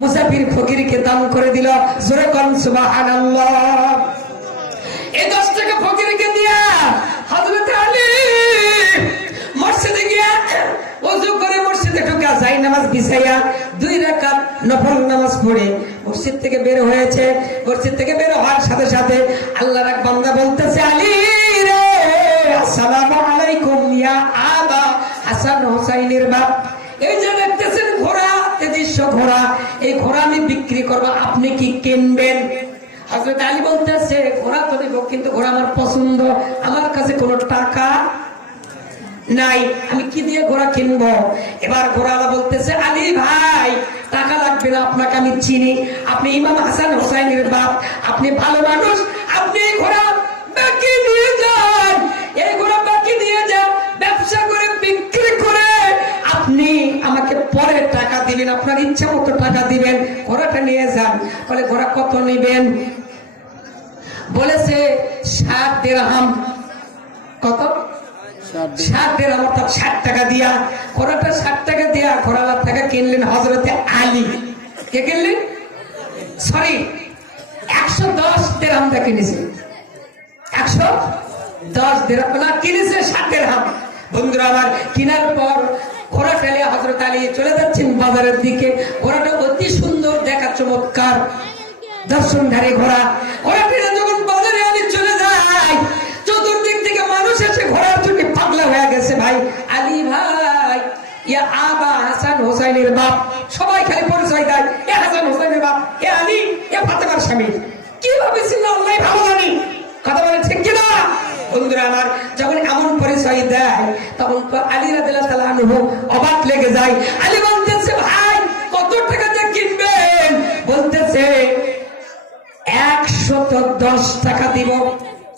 মুসাফির ফকিরকে দান করে দিল এই দশ টাকা ফকিরকে দিয়া আলী মসজিদে গিয়া ওযু করে মসজিদে যাই নামাজ বিছাইয়া দুই রাকাত নফল নামাজ পড়ে। মসজিদ থেকে বের হয়েছে। মসজিদ থেকে বের হওয়ার সাথে সাথে আল্লাহর এক বান্দা বলতেছে, আলী রে, আসসালামু আলাইকুম ইয়া আবা হাসান বাপ। এই যে দেখতেছেন ঘোড়া, তেজস্ব ঘোড়া। ঘোড়া আমি বিক্রি করব, আপনি কি কিনবেন? হজরত আলী বলতেছে, ঘোড়া তো দেবো, কিন্তু ঘোড়া আমার পছন্দ। আমার কাছে কোনো টাকা নাই। আমি কি দিয়ে ঘোড়া কিনবো? এবার ঘোড়া বলতেছে, আলী ভাই, টাকা লাগবে না, আপনাকে আমি চিনি। আপনি ইমাম হাসান হোসাইনের বাপ, আপনি ভালো মানুষ ইচ্ছা মতো টাকা দিবেন ঘোড়াটা নিয়ে যান। বলে ঘোড়া কত নেবেন? বলেছে ষাট দেড়হাম কত? ষাট দেড়হাম অর্থাৎ ষাট টাকা দিয়া। ঘোড়াটা ষাট টাকা দিয়া ঘোড়ালা টাকা কিনলেন হজরতে আলী। কে কিনলেন? সরি একশো দশ দেড়হাম টাকা কিনেছে। একশো দশ দেড়হাম না কিনেছে ষাট দেড়হাম বন্ধুরা আমার কেনার পর ঘোড়া ফেলে হজরত আলী চলে যাচ্ছেন বাজারের দিকে। ঘোড়াটা অতি সুন্দর দেখা চমৎকার। দর্শনধারী ঘোড়া। যখন বাজারে চলে যায়, চতুর্দিক থেকে মানুষ এসে ঘোড়ার জন্য পাগলা হয়ে গেছে ভাই। আলী ভাই, ইয়া আবা হাসান হোসাইনের বাপ। সবাই খালি পরিচয় দেয়, এ হাসান হোসাইনের বাপ, এ আলী, এ ফাতেমার স্বামী। আল্লাহ ভালো জানি। কথা বলে ঠিক কিনা? বন্ধুরা আমার, যখন এমন পরিচয় দেয়, তখন আলী রাদিল্লাহ তাআলা অবাক লেগে যায়। আলী দশ টাকা দিব।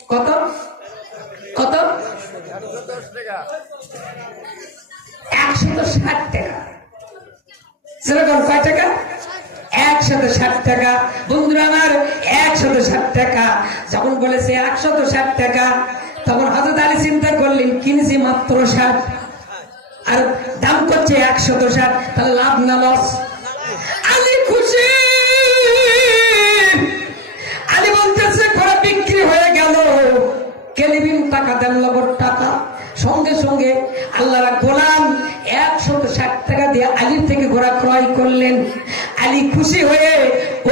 কত? কত? ষাট টাকা। সেরকম কয় টাকা? একশত ষাট টাকা। বন্ধুরা আমার, একশত ষাট টাকা। যখন বলেছে একশত ষাট টাকা, তখন হজরত আলী চিন্তা করলেন কিনেছি মাত্র ষাট? আর দাম করছে একশত ষাট, তাহলে লাভ না লস? টাকা। সঙ্গে সঙ্গে গোলাম একশো ষাট টাকা দিয়ে থেকে ঘোড়া ক্রয় করলেন। আলী খুশি হয়ে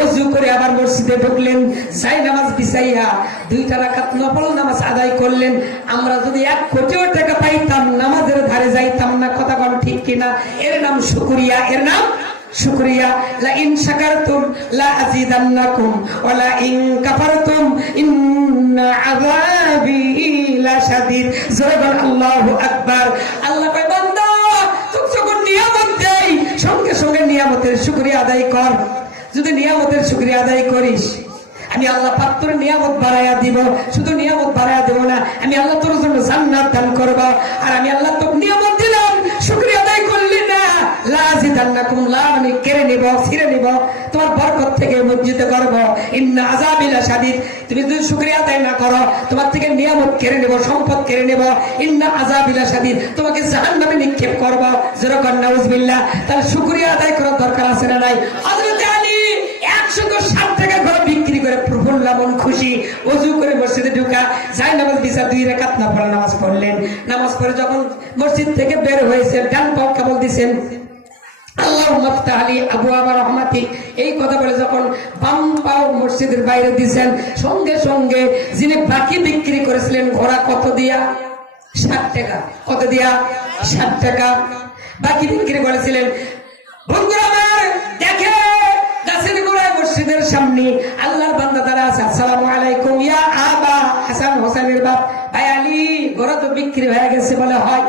অজু করে আবার মসজিদে ঢুকলেন। যাই নামাজ বিছাইয়া দুইটা রাখাত নফল নামাজ আদায় করলেন। আমরা যদি এক কোটিও টাকা পাইতাম, নামাজের ধারে যাইতাম না, কথা বল ঠিক কিনা? এর নাম শুকুরিয়া, এর নাম শুক্রিয়া। লা ইন ইন ইন্না আযাবি জোরে বল আল্লাহু সঙ্গে সঙ্গে নিয়ামতের আদায় কর। যদি নিয়ামতের আদায় করিস, আমি আল্লাহ তোর নিয়ামত বাড়াইয়া দিব। শুধু নিয়ামত বাড়াইয়া দেব না, আমি আল্লাহ তোর জন্য জান্নাত দান করব। আর আমি আল্লাহ তোর নিয়ামত দিলাম, শুকরিয়া আদায় করলি না। লাজি দান্নাকুম লা মানে কেড়ে নিব, ছিঁড়ে নিব। থেকে মজ্জিত করব ইন্না আযাবিলা শাদীদ তুমি যদি শুকরিয়া আদায় না করো, তোমার থেকে নিয়ামত কেড়ে নেব, সম্পদ কেড়ে নেব। ইন্না আযাবিলা শাদীদ তোমাকে জাহান্নামে নিক্ষেপ করব। যেরকম নাউজুবিল্লাহ তাহলে শুকরিয়া আদায় করার দরকার আছে না নাই? হযরত আলী 160 টাকা করে বিক্রি করে প্রফুল্ল খুশি। অজু করে মসজিদে ঢুকা, যাই নামাজ পড়লেন। নামাজ পড়ে যখন মসজিদ থেকে বের হয়েছে ডান পাও কেবল দিছেন। মসজিদের বিক্রি সামনে আল্লাহর বান্দা তারা আসসালামু আলাইকুম। ইয়া আবা হাসান হোসেনের বাপ, ভাই আলী, ঘোড়া তো বিক্রি হয়ে গেছে বলে হয়।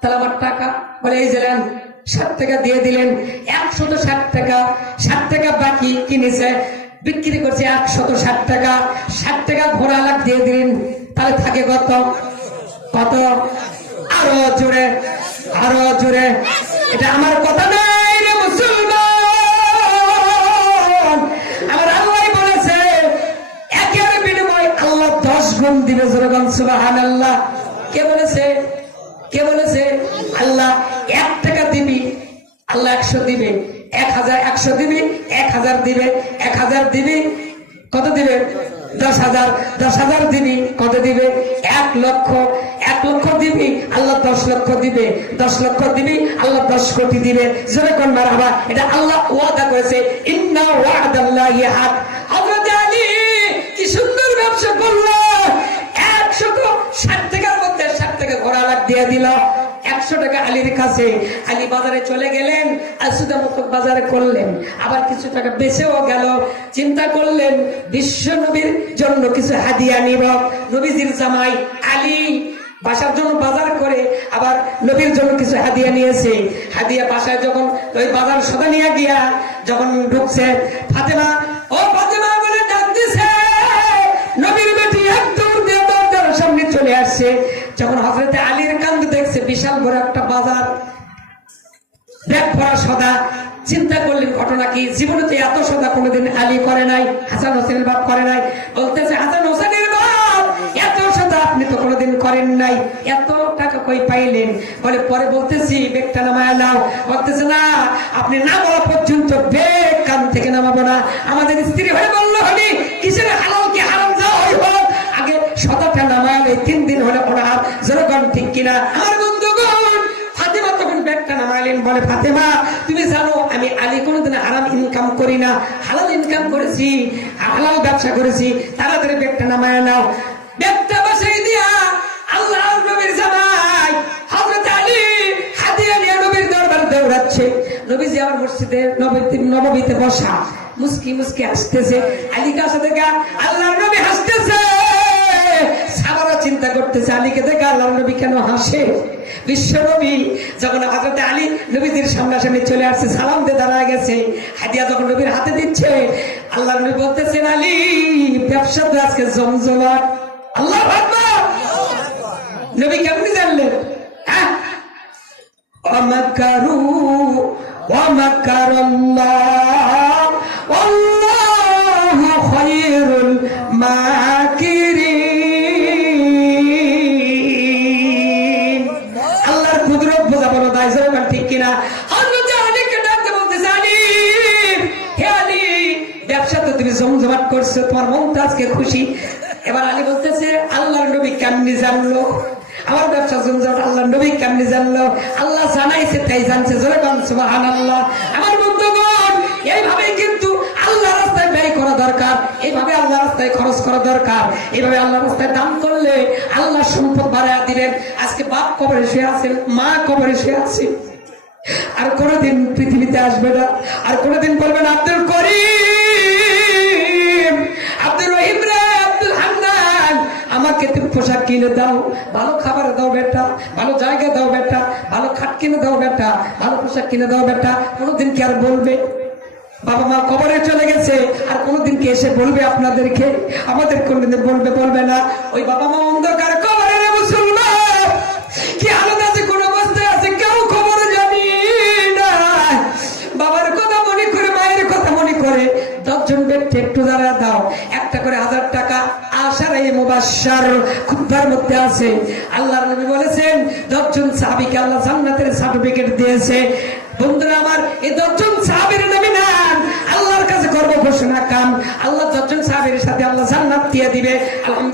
তাহলে আমার টাকা বলে এই ষাট টাকা দিয়ে দিলেন, একশত ষাট টাকা ষাট টাকা বাকি কিনেছে, বিক্রি করছে একশত ষাট টাকা ষাট টাকা ঘোড়া লাখ দিয়ে দিলেন, তাহলে থাকে কত? কত? আরও জোরে আরও জোরে। এটা আমার কথা নাই রে মুসলমান। আমার আল্লাহ বলেছে, একের বিনিময় আল্লাহ দশ গুণ দিবে আল্লাহ কে বলেছে? কে বলেছে? আল্লাহ আল্লাহ একশো দিবে, এক হাজার একশো দিবি, এক হাজার দিবে, এক হাজার দিবি, কত দিবে? দশ হাজার। দশ হাজার দিবি, কত দিবে? এক লক্ষ। এক লক্ষ দিবি, আল্লাহ দশ লক্ষ দিবে। দশ লক্ষ দিবি, আল্লাহ দশ কোটি দিবে। জোরে কোন মারাবা এটা আল্লাহ ওয়াদা করেছে। ইন্না ওয়াদাল্লাহি হাক। হযরত আলী, কি সুন্দর ব্যবসা করল। একশো ষাট টাকার মধ্যে ষাট টাকা ঘোড়া লাগ দিয়ে দিল। একশো টাকা আলীর কাছে আলী বাজারে চলে গেলেন আসুদা মতো বাজারে করলেন। আবার কিছু টাকা বেঁচেও গেল। চিন্তা করলেন, বিশ্ব নবীর জন্য কিছু হাদিয়া নিব। নবীজির জামাই আলী বাসার জন্য বাজার করে, আবার নবীর জন্য কিছু হাদিয়া নিয়েছে। হাদিয়া বাসায় যখন ওই বাজার সদা নিয়ে গিয়া যখন ঢুকছে, ফাতেমা, ও বিশাল বড় একটা বাজার। ব্যাগ ভরা সদা। চিন্তা করলেন, ঘটনা কি? জীবনে তো এত সদা কোনোদিন আলী করে নাই, হাসান হোসেনের বাপ করে নাই। বলতেছে, হাসান হোসেনের বাপ, এত সদা আপনি তো কোনোদিন করেন নাই। এত টাকা কই পাইলেন? বলে, পরে বলতেছি নামায় নাও। বলতেছে, না, আপনি না বলা পর্যন্ত কান থেকে নামাবো না। আমাদের স্ত্রী হয়ে বলল হলি কিসের হালাল কি হারাম যাও হই আগে সদাটা নামালে তিন দিন হলে ওনার জনগণ ঠিক কিনা? বলে, ফাতেমা, তুমি জানো, আমি আলী কোনোদিন আরাম ইনকাম করি না। হালাল ইনকাম করেছি, হালাল ব্যবসা করেছি। তাড়াতাড়ি ব্যাগটা নামায় নাও। ব্যাগটা বসাই দিয়া আল্লাহ নবীতে বসা। মুস্কি মুস্কি হাসতেছে। আলী কাছে আল্লাহর নবী হাসতেছে। চিন্তা করতেছে, আলীকে দেখে আল্লাহ নবী কেন হাসে? বিশ্ব নবী, যখন হাজরতে আলী নবীদের সামনাসামনি চলে আসছে, সালাম দিয়ে দাঁড়ায় গেছে। হাদিয়া যখন নবীর হাতে দিচ্ছে, আল্লাহ নবী বলতেছেন, আলী, ব্যবসা তো আজকে জমজমাট। আল্লাহ নবী কেমনি জানলেন? হ্যাঁ? অমাকারু অমাকার জমজমাট করছ, তোমার মন তো আজকে খুশি। এবার আলী বলতেছে, আল্লাহর নবী কেমনি জানলো? আমার ব্যবসা জমজমাট আল্লাহ নবী কেমনি জানলো? আল্লাহ জানাইছে, তাই জানছে, জোরে কান সুবহান আল্লাহ আমার বন্ধুগণ এইভাবে কিন্তু আল্লাহ রাস্তায় ব্যয় করা দরকার। এইভাবে আল্লাহ রাস্তায় খরচ করা দরকার। এইভাবে আল্লাহ রাস্তায় দান করলে আল্লাহ সম্পদ বাড়ায় দিবেন। আজকে বাপ কবরে শুয়ে আছেন মা কবরে শুয়ে আছেন আর কোনোদিন পৃথিবীতে আসবে না। আর কোনোদিন বলবেন আব্দুল করিম। কিনে দাও, ভালো খাবার দাও বেটা, ভালো জায়গা দাও বেটা, ভালো খাট কিনে দাও বেটা, ভালো পোশাক কিনে দাও বেটা, কোনোদিন কি আর বলবে? বাবা মা কবরে চলে গেছে, আর কোনোদিন কি এসে বলবে আপনাদেরকে? আমাদের কোনোদিন বলবে বলবে না। ওই বাবা মা অন্ধকার কবরে মনে মনে একটু দাঁড়া দাও, একটা করে হাজার টাকা আশার এই মুবাসার খুববার মধ্যে আছে। আল্লাহর নবী বলেছেন, দশজন সাহাবিকে আল্লাহ জান্নাতের সার্টিফিকেট দিয়েছে। বন্ধুরা আমার এই দশজন সাহাবির নামে নাম আল্লাহর কাছে গর্ব ঘোষণা কাম। আল্লাহ দশজন সাহাবির সাথে আল্লাহ জান্নাত দিয়ে দিবে। আলহামদুলিল্লাহ।